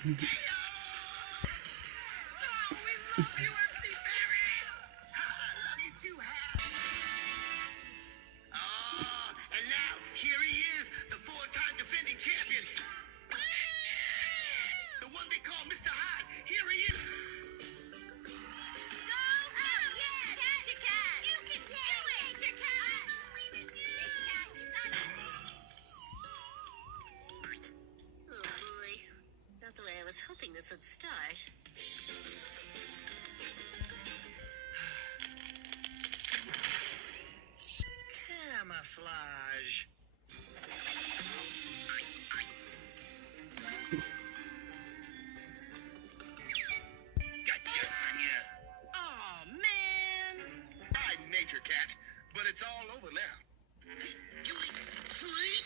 Oh, we love you, MC Barry! Love you too, Hal. Oh, and now, here he is, the four-time defending champion. The one they call Mr. Hot. Here he is. Go! Oh, yeah! Ninja Cat! You can do it! Ninja Cat! Oh, boy. Not the way I was hoping this would start. Camouflage. Oh, man! I'm Nature Cat, but it's all over now. Sweet.